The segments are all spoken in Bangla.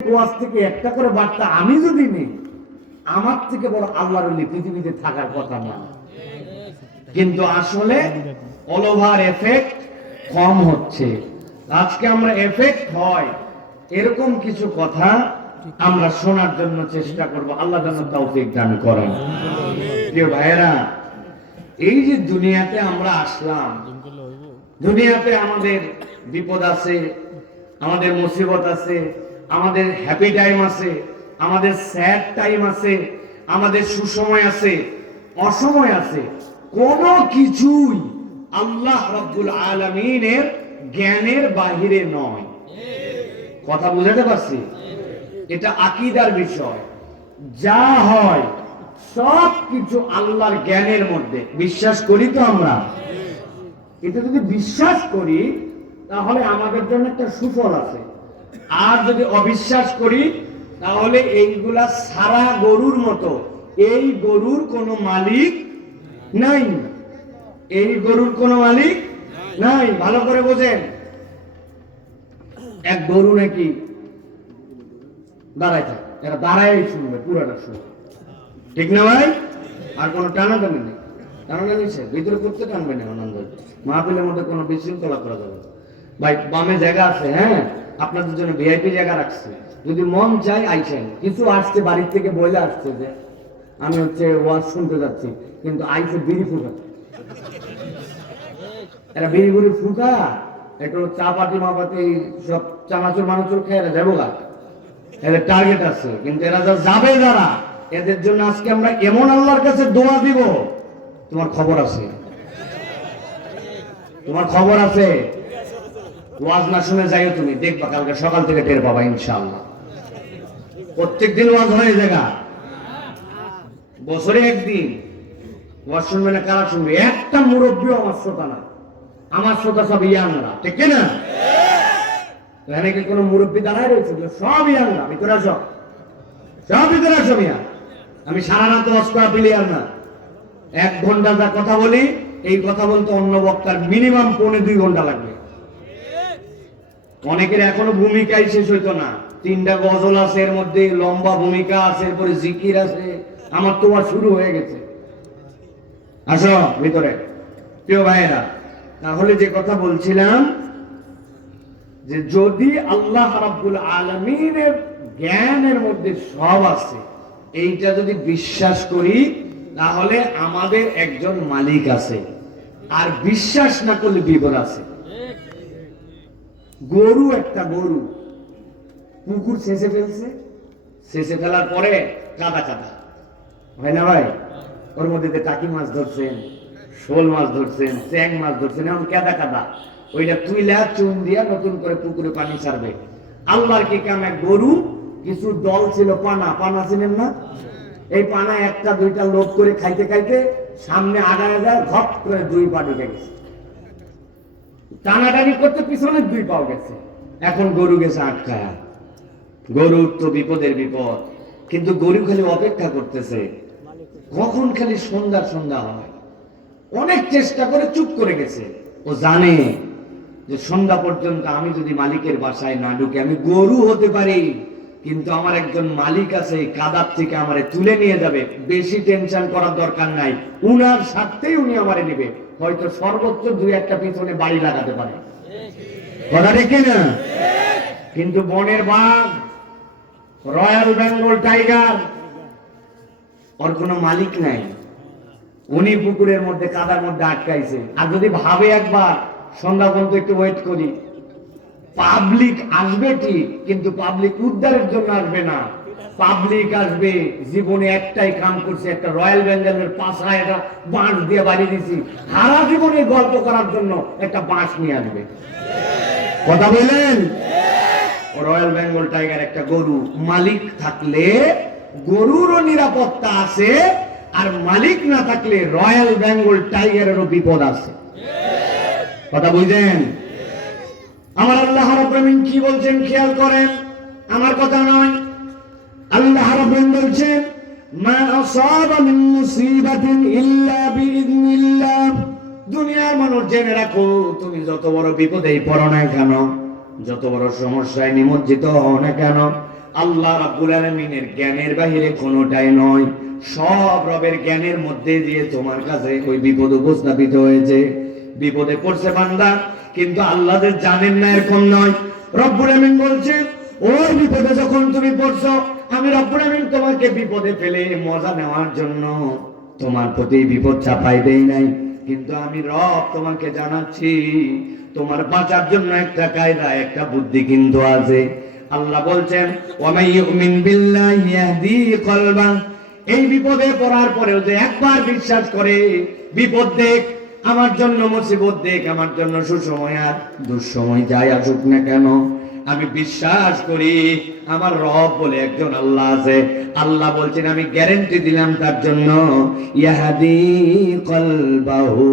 ওয়াজ থেকে একটা করে বার্তা আমি যদি নিই, আমার থেকে বড় আল্লাহর ওলি পৃথিবীতে থাকার কথা না। কিন্তু আসলে অল ওভার এফেক্ট কম হচ্ছে। আজকে আমরা এফেক্ট হয় এরকম কিছু কথা আমরা শোনার জন্য চেষ্টা করব। আল্লাহ যেন তৌফিক দান করেন। প্রিয় ভাইয়েরা, এই যে দুনিয়াতে আমরা আসলাম, দুনিয়াতে আমাদের বিপদ আছে, আমাদের মুসিবত আছে, আমাদের হ্যাপি টাইম আছে, আমাদের স্যাড টাইম আছে, আমাদের সুসময় আছে, অসময় আছে। কোন কিছুই আল্লাহ রাব্বুল আলামিনের জ্ঞানের বাহিরে নয়। কথা বুঝাতে পারছি? এটা আকীদার বিষয়। যা হয় সব কিছু আল্লাহর জ্ঞানের মধ্যে। বিশ্বাস করি তো আমরা? এটা যদি বিশ্বাস করি তাহলে আমাদের জন্য একটা সুফল আছে। আর যদি অবিশ্বাস করি তাহলে এইগুলা সারা গরুর মতো। এই গরুর কোনো মালিক নাই, এই গরুর কোনো মালিক নাই। ভালো করে বোঝেন। এক গরু নাকি দাঁড়ায় থাকে, এরা দাঁড়ায় শুনবে, পুরাটা শুনবে, ঠিক না ভাই? আর কোনো টানাটানি নেই। টানাটানি ভিতরে করতে টানবে না। আনন্দ মাহফিলের মধ্যে কোনো বিশৃঙ্খলা করা যাবে ভাই। বামে জায়গা আছে, হ্যাঁ, আপনাদের জন্য ভিআইপি জায়গা রাখছে। যদি মন চাই আইসেন। কিছু আসছে বাড়ির থেকে বইলে আসছে যে আমি ওয়াজ শুনতে যাচ্ছি, কিন্তু আইসে বিড়ি ফুকা। এরা বিড়ি বুড়ি ফুকা একটু চা পাতি মাপাতি সব চানাচুর মানাচুর খেয়ে এরা যাবো গা। এদের টার্গেট আছে, কিন্তু এরা যা যাবে যারা, এদের জন্য আজকে আমরা এমন আল্লাহর কাছে দোয়া দিব। তোমার খবর আছে, তোমার খবর আছে। ওয়াজ না শুনে যাইও, তুমি দেখবা কালকে সকাল থেকে টের পাবা ইনশাআল্লাহ। প্রত্যেকদিন ওয়াজ হয়ে জায়গা, বছরে একদিন ওয়াজ শুনবে না। কারা শুনবে? একটা মুরব্বীও আমার শ্রোতা না। আমার শ্রোতা সব ইয়াংরা, ঠিক না? এখানে কি কোনো মুরব্বী দাঁড়ায় রয়েছে? সব ইয়াংরা। ভিতরে আসো, সব ভিতরে আসো মিয়া। আমি সারা রাত ওয়াজ করা প্লেয়ার না। 1 ঘন্টা যা কথা বলি, এই কথা বলতে অন্য বক্তার মিনিমাম 2.25 ঘন্টা লাগবে। অনেকের এখনো ভূমিকাই শেষ হইতো না। 3টা গজল আছে, এর মধ্যে লম্বা ভূমিকা আছে, এরপরে জিকির আছে। আমার তো আর শুরু হয়ে গেছে। আসো ভিতরে। প্রিয় ভাইয়েরা, তাহলে যে কথা বলছিলাম, যে যদি আল্লাহ রাব্বুল আলামিনের জ্ঞানের মধ্যে সব আছে, এইটা যদি বিশ্বাস করি তাহলে আমাদের একজন মালিক আছে। আর বিশ্বাস না করলে বিপদ আছে। গরু, একটা গরু পুকুর ছেঁচে ফেলছে, ছেঁচে ফেলার পরে কাদা কাদা হয় না ভাই? ওর মধ্যে টাকি মাছ ধরছেন, শোল মাছ ধরছেন, চ্যাং মাছ ধরছেন, এমন কাদা কাদা। ওইটা তুইলা চুন দিয়া নতুন করে পুকুরে পানি ছাড়বে। আল্লাহর কি কাম? এক গরু, কিছু দল ছিল পানা, পানা ছিলেন না? এই পানা একটা দুইটা লোক করে খাইতে খাইতে সামনে আগায় যায়, ঘপ করে 2 পা ঢুকে গেছে। টানাটানি করতে পিছনে 2 পাও গেছে। এখন গরু গেছে আটকায়া। গরুর তো বিপদের বিপদ, কিন্তু গরু খালি অপেক্ষা করতেছে কখন খালি সন্ধ্যা সন্ধ্যা হয়। অনেক চেষ্টা করে চুপ করে গেছে। ও জানে যে সন্ধ্যা পর্যন্ত আমি যদি মালিকের বাসায় না ঢুকে, আমি গরু হতে পারি, কিন্তু আমার একজন মালিক আছে, কাদার থেকে আমারে তুলে নিয়ে যাবে। বেশি টেনশন করার দরকার নাই, উনার স্বার্থেই উনি আমারে নেবে। হয়তো সর্বোচ্চ 2-1টা পিছনে বাড়ি লাগাতে পারে। কথা ঠিক না? কিন্তু বনের বাঘ, রয়্যাল বেঙ্গল টাইগার, ওর কোনো মালিক নাই। উনি পুকুরের মধ্যে কাদার মধ্যে আটকাইছে। আর যদি ভাবে একবার সন্ধ্যা পর্যন্ত একটু ওয়েট করি, পাবলিক আসবে ঠিক, কিন্তু পাবলিক উদ্ধারের জন্য আসবে না। পাবলিক আসবে জীবনে একটাই কাম করছে, একটা রয়্যাল বেঙ্গলের পাশা একটা বাঁশ দিয়ে বাড়ি দিছি, সারা জীবনে গল্প করার জন্য একটা বাঁশ নিয়ে আসবে। কথা বলেন? রয়্যাল বেঙ্গল টাইগার একটা গরু, মালিক থাকলে গরুরও নিরাপত্তা আছে, আর মালিক না থাকলে রয়্যাল বেঙ্গল টাইগারেরও বিপদ আছে। কথা বুঝেন? আমার আল্লাহ রাব্বুল আলামিন কি বলছেন খেয়াল করেন, আমার কথা নয়। আল্লাহ রাব্বুল আলামিন বলছেন, মা আসাবা মিন মুসিবাতিন ইল্লা বিইذنিল্লাহ। দুনিয়ার মানুষ জেনে রাখো, তুমি যত বড় বিপদেই পড়ো না কেন, যত বড় সমস্যায় নিমজ্জিত হও না কেন, আল্লাহ রাব্বুল আলামিনের জ্ঞানের বাহিরে কোনোটাই নয়। সব রবের জ্ঞানের মধ্যে দিয়ে তোমার কাছে ওই বিপদ উপস্থাপিত হয়েছে। বিপদে পড়ছে বান্দা, কিন্তু আল্লাহ যে জানেন না এরকম নয়। রব্বুল আমিন বলছে, ওই বিপদে যখন তুমি পড়ছো, আমি রব্বুল আমিন তোমাকে বিপদে ফেলে মজা নেওয়ার জন্য তোমার প্রতি বিপদ চাপাই দেই নাই, কিন্তু আমি রব তোমাকে জানাচ্ছি তোমার বাঁচার জন্য একটা কায়দা, একটা বুদ্ধি কিন্তু আছে। আল্লাহ বলছেন, ওয়ামাই ইউমিন বিল্লাহি ইয়াহদি কলবা, এই বিপদে পড়ার পরেও যে একবার বিশ্বাস করে, বিপদ দেখ আমার জন্য, মুসিবত দেখ আমার জন্য, সুসময় আর দুঃসময় যাই আসুক না কেন, আমি বিশ্বাস করি আমার রব বলে একজন আল্লাহ আছে। আল্লাহ বলছেন, আমি গ্যারান্টি দিলাম তার জন্য, ইয়াহদি কলবাহু,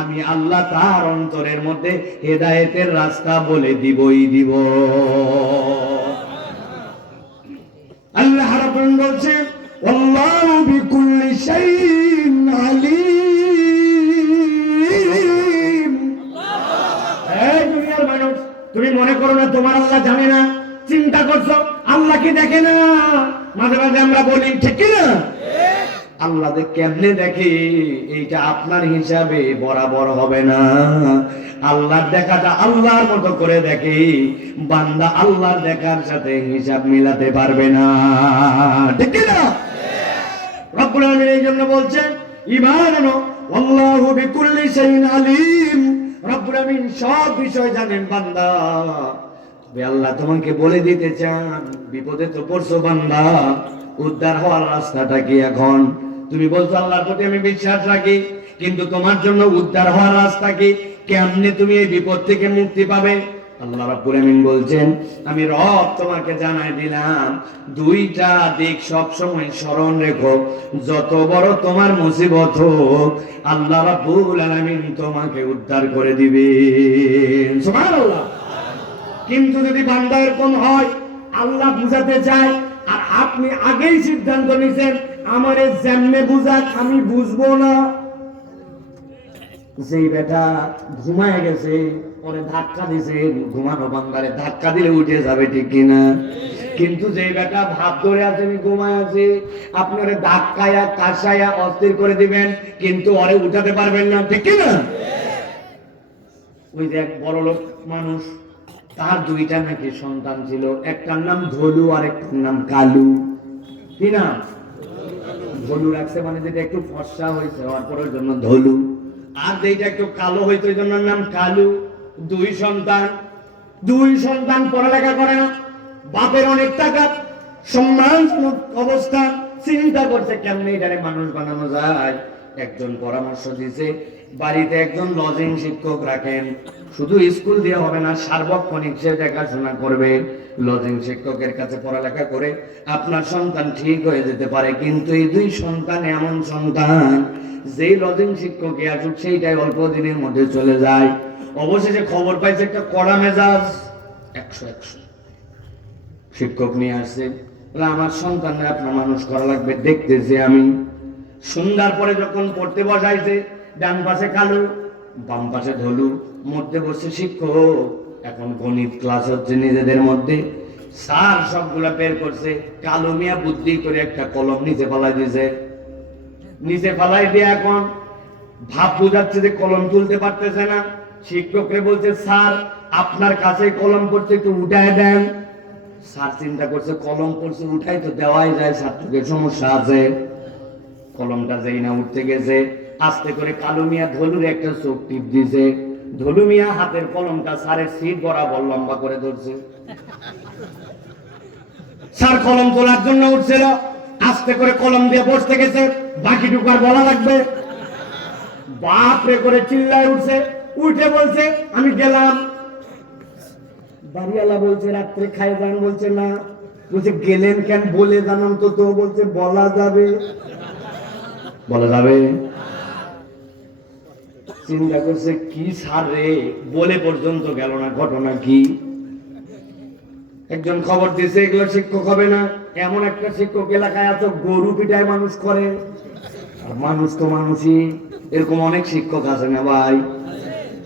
আমি আল্লাহ তার অন্তরের মধ্যে হেদায়েতের রাস্তা বলে দিবই দিব। আল্লাহ রাব্বুল বলছেন, আল্লাহু বিকুল্লি শাইইন আলীম। এই দুনিয়ার মানুষ, তুমি মনে করো না তোমার আল্লাহ জানে না? চিন্তা করছো আল্লাহ কি দেখে না? মাঝে মাঝে আমরা বলি, ঠিক না? আল্লাহ কেমনে দেখে, এইটা আপনার হিসাবে বরাবর হবে না। আল্লাহর দেখাটা আল্লাহর মতো করে দেখে, বান্দা আল্লাহর দেখার সাথে হিসাব মিলাতে পারবে না, ঠিক না? রব্বুল আলামিন এই জন্য বলছেন, ঈমান আনো, আল্লাহু বিকুল্লি শাইইন আলীম। রব্বুল আলামিন সব বিষয় জানেন বান্দা। আল্লাহ তোমাকে বলে দিতে চান, বিপদে তো পড়ছো বান্দা, উদ্ধার হওয়ার রাস্তাটা কি এখন? তুমি বলছো আল্লাহর প্রতি আমি বিশ্বাস রাখি, কিন্তু তোমার জন্য উদ্ধার হওয়ার রাস্তা কি? কেমনে তুমি এই বিপদ থেকে মুক্তি পাবে? আল্লাহ রাব্বুল আমিন বলছেন, আমি রব তোমাকে জানাই দিলাম, দুইটা দিক সব সময় স্মরণ রেখো। যত বড় তোমার মুসিবত হোক, আল্লাহ রাব্বুল আলামিন তোমাকে উদ্ধার করে দিবেন। সুবহানাল্লাহ। কিন্তু যদি বান্দা এরকম হয়, আল্লাহ বুঝাতে চায় আর আপনি আগেই সিদ্ধান্ত নিছেন আমারে যেমনে বুঝাক আমি বুঝবো না, যেই বেটা ঘুমায় গেছে পরে ধাক্কা দিছে, ঘুমানো বান্দারে ধাক্কা দিলে উঠে যাবে, ঠিক কিনা? কিন্তু যেই বেটা ভাব ধরে আছে আমি ঘুমায় আছি, আপনি ওরে ধাক্কায়া কাশায়া অস্থির করে দিবেন, কিন্তু ওরে উঠাতে পারবেন না, ঠিক কিনা? ওই যে এক বড় লোক মানুষ, তার দুইটা নাকি সন্তান ছিল, একটার নাম ধলু আর একটার নাম কালু। কি নাম? ধলু রাখছে মানে যেটা একটু ফর্সা হয়েছে হওয়ার পরের জন্য ধলু, আর যেটা একটু কালো হয়েছে ওই জন্য নাম কালু। দুই সন্তান পড়ালেখা করে না, বাপের অনেক টাকা, সম্মানজনক অবস্থান, চিন্তা করছে কেমনে এটারে মানুষ বানানো যায়। একজন পরামর্শ দিয়েছে, বাড়িতে একজন লজিং শিক্ষক রাখেন, শুধু স্কুল দিয়ে হবে না, সার্বক্ষণিক সে দেখাশোনা করবে। লজিং শিক্ষকের কাছে পড়ালেখা করে আপনার সন্তান ঠিক হয়ে যেতে পারে, কিন্তু এই দুই সন্তান এমন সন্তান, যেই লজিং শিক্ষক আসুক সেইটাই অল্প দিনের মধ্যে চলে যায়। অবশেষে খবর পাইছে একটা কড়া মেজাজ, 100 শিক্ষক নিয়ে আসছে, আমার সন্তানরা আপনার মানুষ করা লাগবে, দেখতেছি আমি। সন্ধ্যার পরে যখন পড়তে বসাইছে, ডান পাশে কালু, বাম পাশে ধলু, মধ্যে বসছে শিক্ষক। এখন গণিত ক্লাস হচ্ছে নিজেদের মধ্যে, স্যার সবগুলা বের করছে, কালু মিয়া বুদ্ধি করে একটা কলম নিচে ফালাই দিয়েছে। নিচে ফালাই দিয়ে এখন ভাব বুঝাচ্ছে যে কলম তুলতে পারতেছে না। শিক্ষকরে বলছে, স্যার আপনার কাছে কলম পড়ছে, একটু উঠায় দেন। স্যার চিন্তা করছে, কলম পড়ছে উঠাই তো দেওয়াই যায়, ছাত্রকে সমস্যা আছে। কলমটা যেই না উঠতে গেছে, আস্তে করে কালু মিয়া ধলুর একটা চোখ টিপ দিয়েছে। ধলু মিয়া হাতের কলমটা স্যারের সিট বরাবর লম্বা করে ধরছে। স্যার কলম তোলার জন্য উঠছিল, আস্তে করে কলম দিয়ে বসতে গেছে, বাকিটুকু আর বলা লাগবে। বাপরে করে চিল্লায় উঠছে, উঠে বলছে আমি গেলাম। বাড়িওয়ালা বলছে রাত্রে খাই যান, বলছে না। বলছে গেলেন কেন, বলে জানান তো। তো বলছে বলা যাবে, বলা যাবে। চিন্তা করছে কি স্যার রে, বলে পর্যন্ত গেল না, ঘটনা কি? একজন খবর দিয়েছে এগুলো শিক্ষক হবে না। এমন একটা শিক্ষক এলাকায় এত গরু পিটায় মানুষ করে, আর মানুষ তো মানুষই, এরকম অনেক শিক্ষক আছে না ভাই?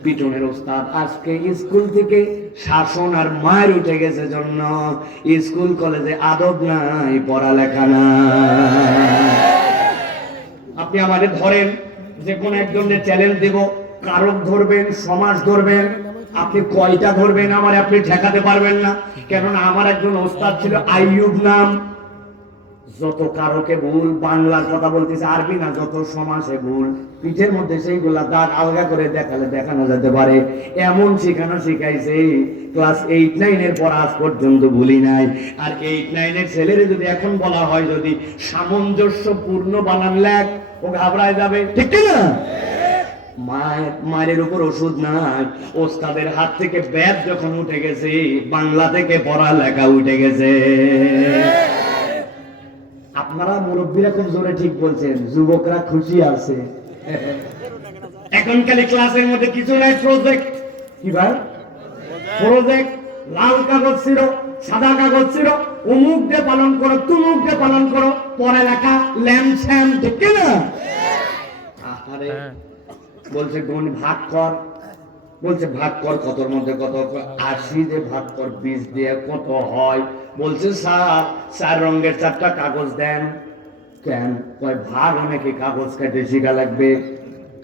পিটনের ওস্তাদ। আজকে স্কুল থেকে শাসন আর মায়ের উঠে গেছে জন্য স্কুল কলেজে আদব নাই, পড়ালেখা নাই। আপনি আমাদের ধরেন, যে কোন একজনের চ্যালেঞ্জ দেব, কারক ধরবেন, সমাজ ধরবেন, আপনি কয়টা ধরবেন আমার আপনি ঠেকাতে পারবেন না। কেননা আমার একজন ওস্তাদ ছিল আইয়ুব নাম, যত কারকে ভুল, বাংলার কথা বলতেছে আরবি না, যত সমাসে ভুল পিঠের মধ্যে সেইগুলা দাগ আলগা করে দেখালে দেখানো যেতে পারে, এমন শিখানো শিখাইছে ক্লাস 8-9 এর পর আজ পর্যন্ত ভুলি নাই। আর 8-9 এর ছেলেরে যদি এখন বলা হয় যদি সামঞ্জস্যপূর্ণ বানান লেখ, ও ঘাবড়ায় যাবে, ঠিক না? মায়ের উপর ওষুধ নাই, ওস্তাদের হাত থেকে ব্যাট যখন উঠে গেছে, বাংলা থেকে পড়ালেখা উঠে গেছে। আপনারা মুরব্বীরা খুব জোরে ঠিক বলছেন, যুবকরা খুশি আছে। এখন খালি ক্লাসের মধ্যে কিছু নাই, প্রজেক্ট। কি ভাই? প্রজেক্ট। লাল কাগজ ছিল, সাদা কাগজ ছিল, অমুক দিয়ে পালন করো, তুমুক দিয়ে পালন করো, পড়ালেখা ল্যামস্যাম, ঠিক না? আরে বলছে গুণ ভাগ কর, বলছে ভাগ কর, কতর মধ্যে কত, 80 দিয়ে ভাগ কর 20 দিয়ে কত হয়? বলছে স্যার রঙের 4টা কাগজ দেন। কেন? কয় ভাগ অনেকে কাগজ কাটে শিখা লাগবে,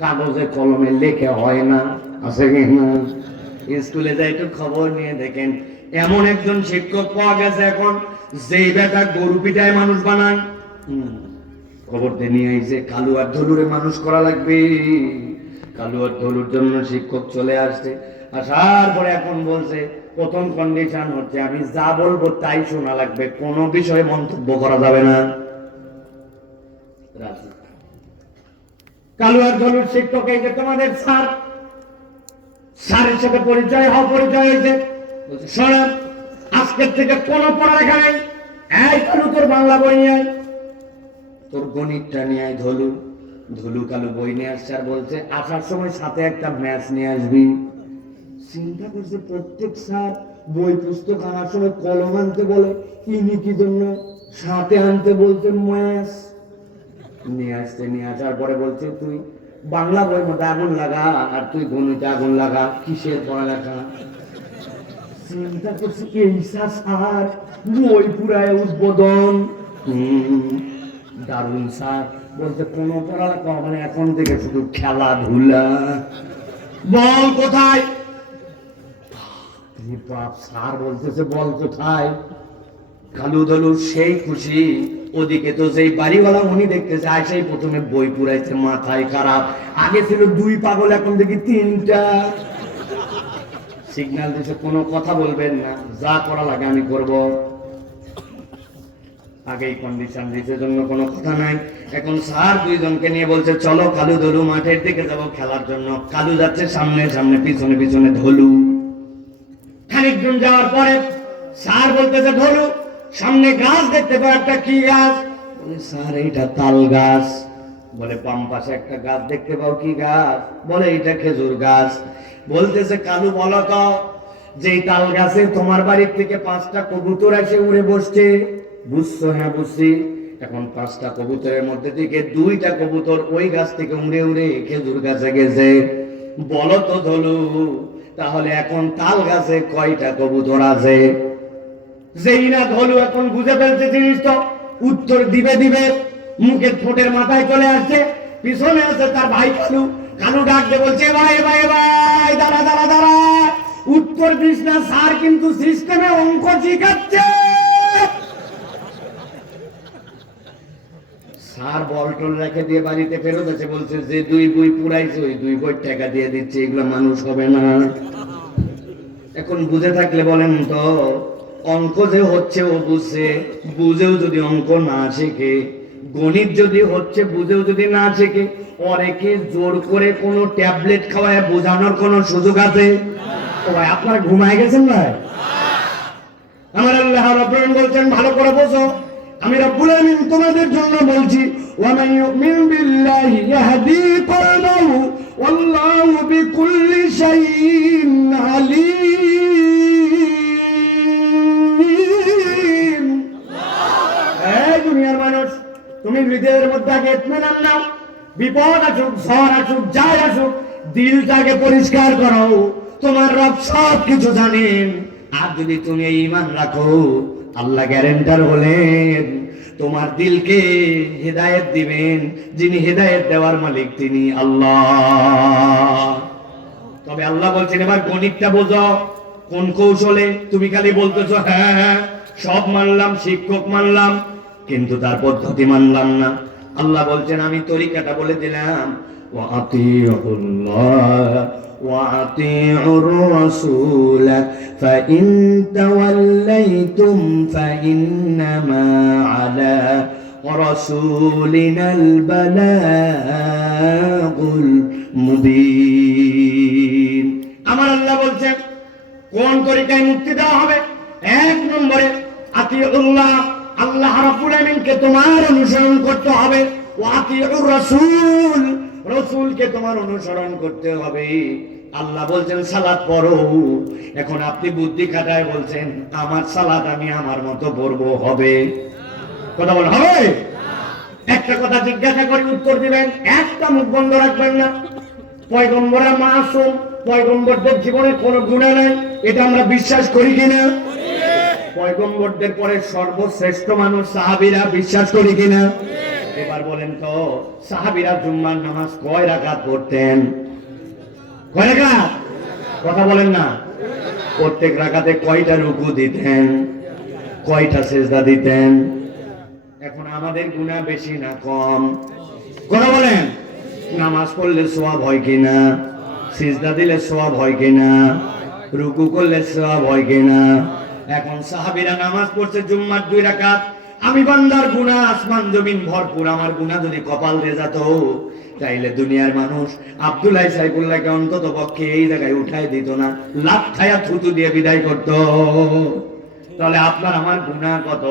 কাগজে কলমে লেখে হয় না, আছে কি না? স্কুলে যাই একটু খবর নিয়ে দেখেন, এমন একজন শিক্ষক পাওয়া গেছে এখন, যেই বেটা গরু পিটায় মানুষ বানায়। খবর দিয়ে নিয়ে আইছে কালু আর ধলুরে মানুষ করা লাগবে, কালু আর ধলুর জন্য শিক্ষক চলে আসছে। আসার পরে এখন বলছে প্রথম কন্ডিশন হচ্ছে আমি যা বলবো তাই শোনা লাগবে, কোনো বিষয়ে মন্তব্য করা যাবে না। কালু আর ধলুর শিক্ষক এই যে তোমাদের স্যার, স্যারের সাথে পরিচয় হয়েছে। বলছে শোনেন, আজকের থেকে কোনো পড়ালেখা নেই, এই কালু তোর বাংলা বই নিয়ে আয়, তোর গণিতটা নিয়ে আয়। ধলু কালু বই নিয়ে আসছে আর বলছে আসার সময় সাথে একটা ম্যাচ নিয়ে আসবি। চিন্তা করছে প্রত্যেক স্যার বই পুস্তক আনার সময় কলম আনতে বলে, ইনি কি জন্য সাথে আনতে বলছে ম্যাচ নিয়ে আসছে। নিয়ে আসার পরে বলছে তুই বাংলা বইয়ের মধ্যে আগুন লাগা আর তুই গণিতে আগুন লাগা, কিসের পড়ালেখা? চিন্তা করছি এই স্যার বই পুরায় উদ্বোধন, দারুণ স্যার। বলছে কোন পড়ালেখা মানে এখন থেকে শুধু খেলাধুলা, বল কোথায়? স্যার বলতেছে বল কোথায়? কালু ধলু সেই খুশি, ওদিকে তো যেই বাড়িওয়ালা উনি দেখতেছে সেই প্রথমে বই পুরাইছে, মাথায় খারাপ। আগে ছিল 2 পাগল, এখন দেখি 3টা। সিগন্যাল দিছে কোনো কথা বলবেন না, যা করা লাগে আমি করব। আগেই কন্ডিশন দিছে জন্য কোনো কথা নাই। এখন স্যার 2 জনকে নিয়ে বলছে চলো কালু ধলু মাঠের দিকে যাব খেলার জন্য। কালু যাচ্ছে সামনে সামনে, পিছনে পিছনে ধলু। খানিক দূর যাওয়ার পরে স্যার বলতেছে ধলু সামনে গাছ দেখতে পাও, একটা কি গাছ? বলে স্যার এইটা তাল গাছ। বলে বাম পাশে একটা গাছ দেখতে পাও, কি গাছ? বলে এইটা খেজুর গাছ। বলতেছে কালু বলো তো, যে তাল গাছে তোমার বাড়ির থেকে 5টা কবুতর এসে উড়ে বসছে, বুঝছো? হ্যাঁ বুঝছি। এখন 5টা কবুতরের মধ্যে থেকে 2টা কবুতর ওই গাছ থেকে উড়ে উড়ে খেজুর গাছে গেছে। বলো তো ধলু, তাহলে এখন তাল গাছে কয়টা কবুতর আছে? যেই না ধলু এখন বুঝে ফেলছে জিনিসটা, উত্তর দিবে মুখের ঠোঁটের মাথায় চলে আসছে। পিছনে আছে তার ভাই কালু। কালু ডাকতে বলছে ভাই ভাই ভাই দাঁড়া দাঁড়া দাঁড়া, উত্তর দিস না, স্যার কিন্তু সিস্টেমে অঙ্ক শিখাচ্ছে। স্যার বলটল রেখে দিয়ে বাড়িতে ফেরত আছে, বলছে যে 2 বই পুরাইছে ওই 2 বই টাকা দিয়ে দিচ্ছে, এগুলো মানুষ হবে না। এখন বুঝে থাকলে বলেন তো, অঙ্ক যে হচ্ছে ও বুঝছে, বুঝেও যদি অঙ্ক না শেখে, গণিত যদি হচ্ছে বুঝেও যদি না শেখে, ওরে কি জোর করে কোনো ট্যাবলেট খাওয়ায় বোঝানোর কোনো সুযোগ আছে? ও ভাই আপনারা ঘুমায় গেছেন ভাই? আমার আল্লাহ রাব্বুল আলামিন বলছেন ভালো করে বোঝো, আমি রব্বুল আলামিন তোমাদের জন্য বলছি ওয়া মান ইউমিন বিল্লাহি ইয়াহদি কলবাহু ওয়াল্লাহু বিকুল্লি শাইইন আলীম। এই দুনিয়ার মানুষ, তুমি হৃদয়ের মধ্যে আগে ইতমিনান নাও, বিপদ আসুক ঝড় আসুক যাই আসুক, দিলটাকে পরিষ্কার করো, তোমার রব সব কিছু জানেন। আর যদি তুমি ঈমান রাখো, আল্লাহ গ্যারান্টার হলেন তোমার দিলকে হেদায়েত দিবেন। যিনি হেদায়েত দেওয়ার মালিক তিনি আল্লাহ। তবে আল্লাহ বলছেন এবার গণিতটা বোঝো, কোন কৌশলে। তুমি খালি বলতেছো হ্যাঁ হ্যাঁ সব মানলাম, শিক্ষক মানলাম, কিন্তু তার পদ্ধতি মানলাম না। আল্লাহ বলছেন আমি তরিকাটা বলে দিলাম, ওয়াতিউল্লাহ ওয়াতিউর রাসূল ফাইন তাওয়াল্লাইতুম ফাইন্নামা আলা রাসূলিনাল বালাগুল মুবিন। আমার আল্লাহ বলছেন কোন তরিকায় মুক্তি দেওয়া হবে। এক নম্বরে আতিউল্লাহ, আল্লাহ রাব্বুল আমিনকে তোমার অনুসরণ করতে হবে। ওয়া আতিউর রাসূল, রাসূলকে তোমার অনুসরণ করতে হবে। আল্লাহ বলছেন সালাত পড়ো। এখন আপনি বুদ্ধি খাটায় বলছেন আমার সালাত আমি আমার মতো পড়বো, হবে? কথা বল হবে? একটা কথা জিজ্ঞাসা করে উত্তর দিবেন, একটা মুখ বন্ধ রাখবেন না। পয়গম্বররা মাসুম, পয়গম্বরদের জীবনে কোনো গুনাহ নাই, এটা আমরা বিশ্বাস করি কিনা? পয়গম্বরদের পরে সর্বশ্রেষ্ঠ মানুষ সাহাবীরা, বিশ্বাস করি কিনা? এবার বলেন তো সাহাবীরা জুম্মার নামাজ কয় রাকাত পড়তেন? কয় রাকাত? কথা বলেন না। প্রত্যেক রাকাতে কয়টা রুকু দিতেন? কয়টা সিজদা দিতেন? এখন আমাদের গুনাহ বেশি না কম? কথা বলেন। নামাজ পড়লে সওয়াব হয় কিনা? সিজদা দিলে সওয়াব হয় কিনা? রুকু করলে সওয়াব হয় কিনা? এখন সাহাবীরা নামাজ পড়ছে জুম্মার 2 রাকাত। আমি বান্দার গুনাহ আসমান জমিন ভরপুর, আমার গুনাহ যদি কপাল দিয়ে যেত তাইলে দুনিয়ার মানুষ আব্দুল্লাহ সাইফুল্লাহকে অন্তত পক্ষে এই জায়গায় উঠাই দিত না, লাত খায়া থুতু দিয়ে বিদায় করত। তাহলে আপনার আমার গুনাহ কত?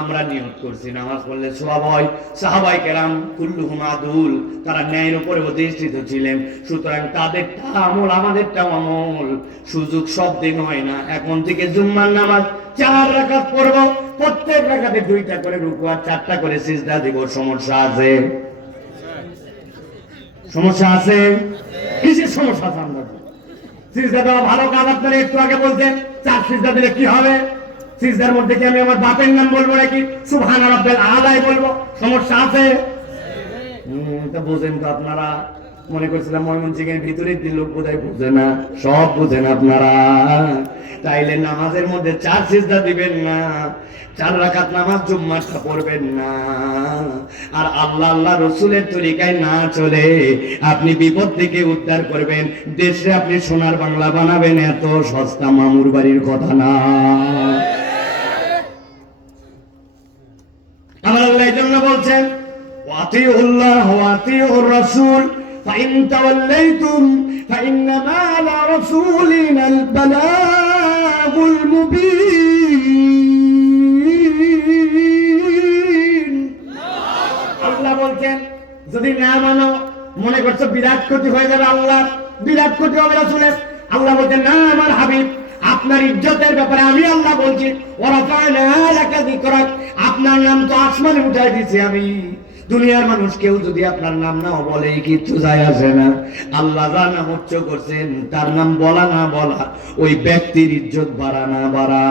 আমরা নিয়ত করছি নামাজ পড়লে সওয়াব হয়। সাহাবায়ে কেরাম কুল্লুহুম আদুল, তারা ন্যায়ের উপরে অধিষ্ঠিত ছিলেন। সুতরাং তাদেরটা আমল, আমাদেরটা আমল। সুযোগ সব দিন হয় না। এখন থেকে জুম্মার নামাজ 4 রাকাত পড়ব, প্রত্যেক রাকাতে 2টা করে রুকু আর 4টা করে সিজদা দিব। সমস্যা আছে? সমস্যা আছে? কিসের সমস্যা আছে? আমরা সিজদা দেওয়া ভালো কাজ। আপনারা একটু আগে বলছেন 4 সিজদা দিলে কি হবে? সিজদার মধ্যে কি আমি আমার বাপের নাম বলবো নাকি সুবহান রাব্বিল আলাই বলবো? সমস্যা আছে? এটা বুঝেন তো আপনারা? মনে করছিলাম ময়মনসিংহের ভিতরের দিন লোক বোধহয় বুঝে না, সব বুঝেন আপনারা। তাইলে নামাজের মধ্যে 4 সিজদা দিবেন না, 4 রাকাত নামাজ জুম্মাটা পড়বেন না। আর আল্লাহ আল্লাহ রসুলের তরিকায় না চলে আপনি বিপদ থেকে উদ্ধার করবেন, দেশে আপনি সোনার বাংলা বানাবেন, এত সস্তা মামুর বাড়ির কথা না। আমার আল্লাহ এই জন্য বলছেন ওয়াতিউল্লাহ ওয়াতিউর রাসূল ফাইন তাওয়াল্লাইতুম ফাইন্নামা আলা রাসূলিনাল বালাগুল মুবিন। আল্লাহ বলছেন যদি না মানো, মনে করছো বিরাট ক্ষতি হয়ে যাবে, আল্লাহ বিরাট ক্ষতি হবে রাসূলের। আল্লাহ বলছেন না আমার হাবিব, আপনার ইজ্জতের ব্যাপারে আমি আল্লাহ বলছি, ওয়ারাফা'না লাকা যিকরাক, আপনার নাম তো আসমানে উঠাই দিয়েছি আমি। দুনিয়ার মানুষ কেউ যদি আপনার নাম নাও বলে কিচ্ছু যায় আসে না। আল্লাহ যা নাম উচ্চ করছেন তার নাম বলা না বলা, ওই ব্যক্তির ইজ্জত বাড়া না বাড়া।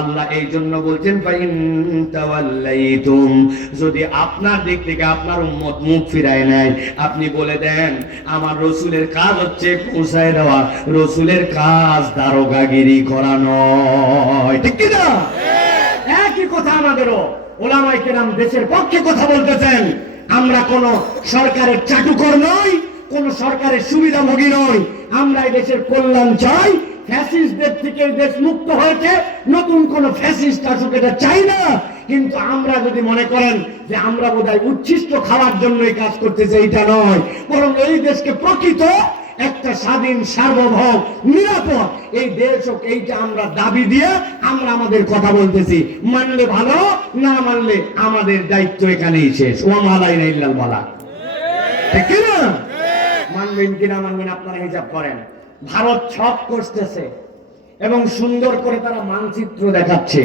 আল্লাহ এই জন্য বলছেন ফাইন তাওয়াল্লাইতুম, যদি আপনার দিক থেকে আপনার উম্মত মুখ ফিরায় নেয়, আপনি বলে দেন আমার রসুলের কাজ হচ্ছে পৌঁছায় দেওয়া, রসুলের কাজ দারোগাগিরি করা নয়, ঠিক কি না? একই কথা আমাদেরও। ওলামায়ে কেরাম দেশের পক্ষে কথা বলতেছেন। আমরা কোন সরকারের চাটুকর নই, কোন সরকারের সুবিধাভোগী নই। আমরা এই দেশের কল্যাণ চাই। ফ্যাসিস্টদের থেকে দেশ মুক্ত হয়েছে, নতুন কোন ফ্যাসিস্ট আসুক এটা চাই না। কিন্তু আমরা যদি মনে করেন যে আমরা বোধহয় উচ্ছিষ্ট খাওয়ার জন্য এই কাজ করতেছি, এইটা নয়, বরং এই দেশকে প্রকৃত একটা স্বাধীন সার্বভৌম নিরাপদ এই দেশ হোক, এইটা আমরা দাবি দিয়ে আমরা আমাদের কথা বলতেছি। মানলে ভালো, না মানলে আমাদের দায়িত্ব এখানেই শেষ। ওয়া আলাইনা ইল্লাল বালাগ, ঠিক কি না? মানবেন কিনা মানবেন আপনারা হিসাব করেন। ভারত ছক করতেছে এবং সুন্দর করে তারা মানচিত্র দেখাচ্ছে।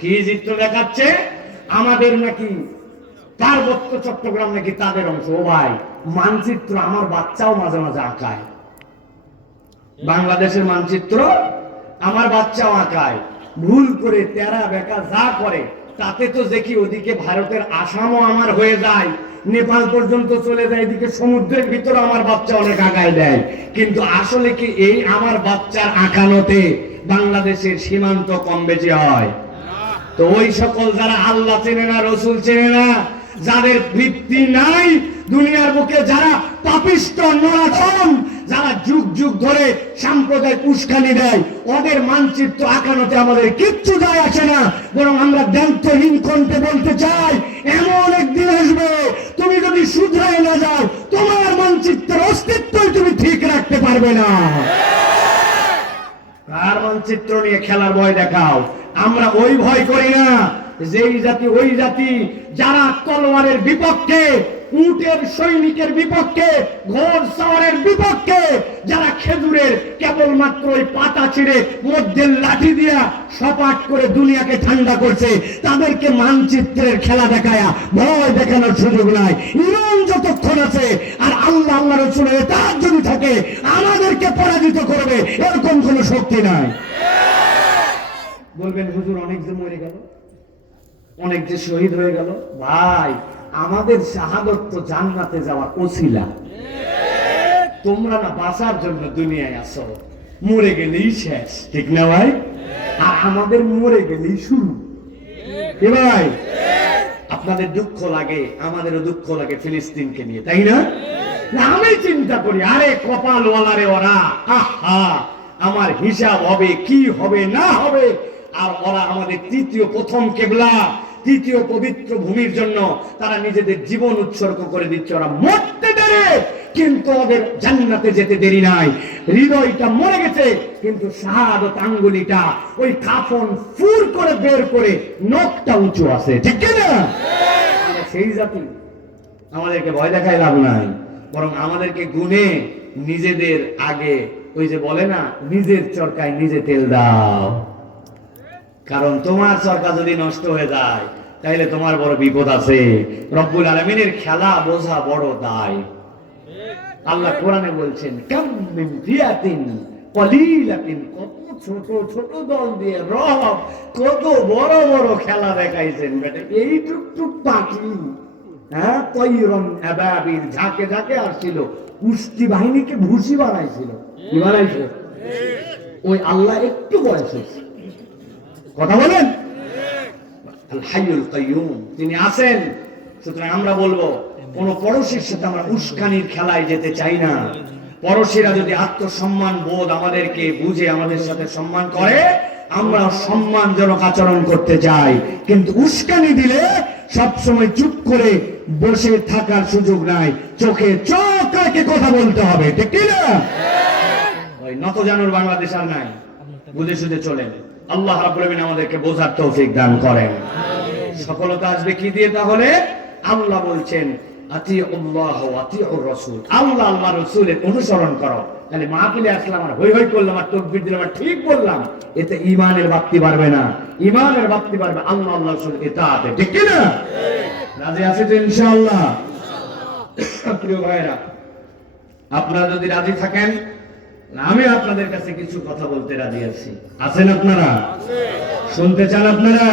কি চিত্র দেখাচ্ছে? আমাদের নাকি পার্বত্য চট্টগ্রাম নাকি তাদের অংশ। ও ভাই, মানচিত্র আমার বাচ্চাও মাঝে মাঝে আঁকায়, বাংলাদেশের মানচিত্র আমার বাচ্চাও আঁকায়, ভুল করে তেরা বেকা যা করে, তাতে তো দেখি ওদিকে ভারতের আসামও আমার হয়ে যায়, নেপাল পর্যন্ত চলে যায়, এদিকে সমুদ্রের ভিতরে আমার বাচ্চা অনেক আগায় দেয়। কিন্তু আসলে কি এই আমার বাচ্চার আঁকানোতে বাংলাদেশের সীমান্ত কম বেশি হয়? তো ওই সকল যারা আল্লাহ চেনে না, রসুল চেনে না, যাদের ভিত্তি নাই দুনিয়ার বুকে, যারা পাপিষ্ট নরাধম, যারা যুগ যুগ ধরে সাম্প্রদায়িক উস্কানি দেয়, ওদের মানচিত্র আঁকানোতে আমাদের কিচ্ছু যায় আসে না। বরং আমরা দায়িত্বহীন কণ্ঠে বলতে চাই, এমন একদিন আসবে তুমি যদি শুধরাই না যাও, তোমার মানচিত্রের অস্তিত্বই তুমি ঠিক রাখতে পারবে না। কার মানচিত্র নিয়ে খেলার ভয় দেখাও? আমরা ওই ভয় করি না যেই জাতি ওই জাতি যারা তলোয়ারের বিপক্ষে, উটের সৈনিকের বিপক্ষে, ঘোড় সওয়ারের বিপক্ষে, যারা খেজুরের কেবলমাত্র ওই পাতা ছিঁড়ে মধ্যে লাঠি দিয়া সপাট করে দুনিয়াকে ঠান্ডা করছে, তাদেরকে মানচিত্রের খেলা দেখায়া ভয় দেখানোর সুযোগ নাই। ইমান যতক্ষণ আছে আর আল্লাহ আল্লাহ রাসূলের ইতাআত যদি থাকে, আমাদেরকে পরাজিত করবে এরকম কোনো শক্তি নাই। বলবেন হুজুর অনেক যে মরে গেল, অনেক যে শহীদ হয়ে গেল। ভাই, আমাদের শাহাদত তো জান্নাতে যাওয়ার ওসিলা। তোমরা না বাঁচার জন্য দুনিয়ায় আসো, মরে গেলেই শেষ, ঠিক না ভাই? আর আমাদের মরে গেলেই শুরু। কি ভাই? আপনাদের দুঃখ লাগে, আমাদেরও দুঃখ লাগে ফিলিস্তিনকে নিয়ে, তাই না? আমি চিন্তা করি, আরে কপাল ওয়ালারে ওরা, আহা আমার হিসাব হবে কি হবে না হবে। আর ওরা আমাদের প্রথম কেবলা, তৃতীয় পবিত্র ভূমির জন্য তারা নিজেদের জীবন উৎসর্গ করে দিচ্ছে। ওরা মরতে দেরি, কিন্তু ওদের জান্নাতে যেতে দেরি নাই। হৃদয়টা মরে গেছে, কিন্তু শাহাদত আঙ্গুলিটা ওই কাফন ফুর করে বের করে নখটা উঁচু আছে, ঠিক না? আমরা সেই জাতি, আমাদেরকে ভয় দেখায় লাভ নাই, বরং আমাদেরকে গুনে নিজেদের আগে ওই যে বলে না, নিজের চরকায় নিজে তেল দাও। কারণ তোমার চরকা যদি নষ্ট হয়ে যায় তাহলে তোমার বড় বিপদ আছে। রব্বুল আলামিনের খেলা বোঝা বড় দায়। আল্লাহ কোরআনে বলছেন, কাম মিন ফিয়াতিন কলিলাতিন, কত ছোট ছোট দল দিয়ে রব কত বড় বড় খেলা দেখাইছেন। বেটা এই টুকটুক পাখি, হ্যাঁ, তৈরন আবাবিল, ঝাঁকে ঝাঁকে আসছিল, উষ্টি বাহিনীকে ভুসি বানাইছিল। কি বানাইছিল? ওই আল্লাহ একটু বয়স হয়েছে, কথা বলেন, আল হাইয়ুল কাইয়ুম, তিনি আছেন। সুতরাং আমরা বলবো, কোন পড়শির সাথে আমরা উস্কানির খেলায় যেতে চাই না। পড়শিরা যদি আত্মসম্মান বোধ আমাদেরকে বুঝে আমাদের সাথে সম্মান করে, আমরা সম্মানজনক আচরণ করতে চাই। কিন্তু উস্কানি দিলে সবসময় চুপ করে বসে থাকার সুযোগ নাই, চোখে চোখ রেখে কথা বলতে হবে, ঠিক না? ওই নতজানুর বাংলাদেশ আর নাই, বুঝে সুঝে চলেন। আল্লাহ রাব্বুল আলামিন আমাদেরকে বোঝার তৌফিক দান করেন। সফলতা আসবে কি দিয়ে? তাহলে আল্লাহ বলছেন, আতিউল্লাহ ওয়া আতিউর রাসূল, আল্লাহ আল্লাহ রাসূলের অনুসরণ করো। তাহলে মাহফিলে আসলাম আর হই হই করলাম আর তাকবীর দিলাম আর ঠিক বললাম, এতে ঈমানের বাতি বাড়বে না। ঈমানের বাতি বাড়বে আল্লাহ আল্লাহ রাসূলের ইতাআতে, ঠিক কি না? রাজি আছে তো ইনশাআল্লাহ? প্রিয় ভাইরা, আপনারা যদি রাজি থাকেন, আমি আপনাদের কাছে কিছু কথা বলতে রাজি আছি। আছেন আপনারা? শুনতে চান আপনারা?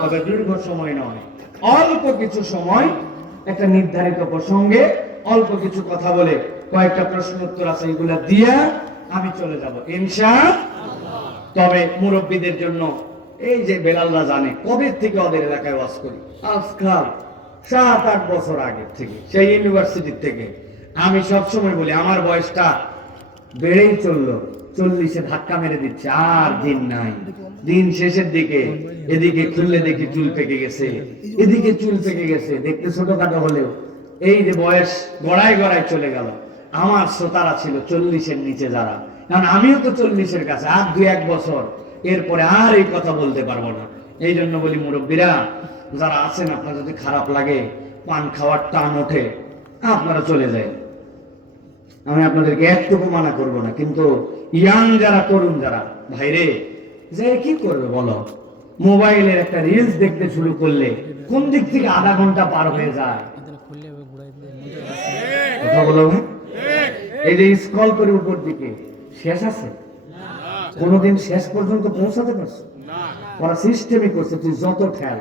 তবে দীর্ঘ সময় নয়, অল্প কিছু সময় একটা নির্ধারিত প্রসঙ্গে অল্প কিছু কথা বলে কয়েকটা প্রশ্ন উত্তর আছে, এগুলা দিয়া আমি চলে যাব ইনশাআল্লাহ। তবে মুরব্বীদের জন্য, এই যে বেলালরা জানে কবে থেকে ওদের এলাকায় ওয়াজ করি, আজকাল 7-8 বছর আগে থেকে, সেই ইউনিভার্সিটি থেকে। আমি সবসময় বলি, আমার বয়সটা বেড়েই চললো, 40-এ ধাক্কা মেরে দিচ্ছে, আর দিন নাই। দিন শেষের দিকে এদিকে খুললে দেখি চুল পেকে গেছে, এদিকে চুল পেকে গেছে, দেখতে ছোটখাটো হলেও এই যে বয়স গড়ায় গড়ায় চলে গেল। আমার শ্রোতারা ছিল 40-এর নিচে যারা, কারণ আমিও তো 40-এর কাছে, আর 2-1 বছর, এরপরে আর এই কথা বলতে পারবো না। এই জন্য বলি, মুরব্বীরা যারা আছেন, আপনার যদি খারাপ লাগে, পান খাওয়ার টান ওঠে, আপনারা চলে যায়। আমি আপনাদেরকে একটুকু মানা করবো না, কিন্তু ইয়াং যারা, তরুণ যারা, ভাইরে যে কি করবে বলো? মোবাইলের একটা রিলস দেখতে শুরু করলে কোন দিক থেকে আধা ঘন্টা পার হয়ে যায়। কথা বলো ভাই। এই যে স্ক্রল করে উপর দিকে শেষ আছে? কোনোদিন শেষ পর্যন্ত পৌঁছাতে পারছো? ওরা সিস্টেমই করছে, তুই যত খেয়াল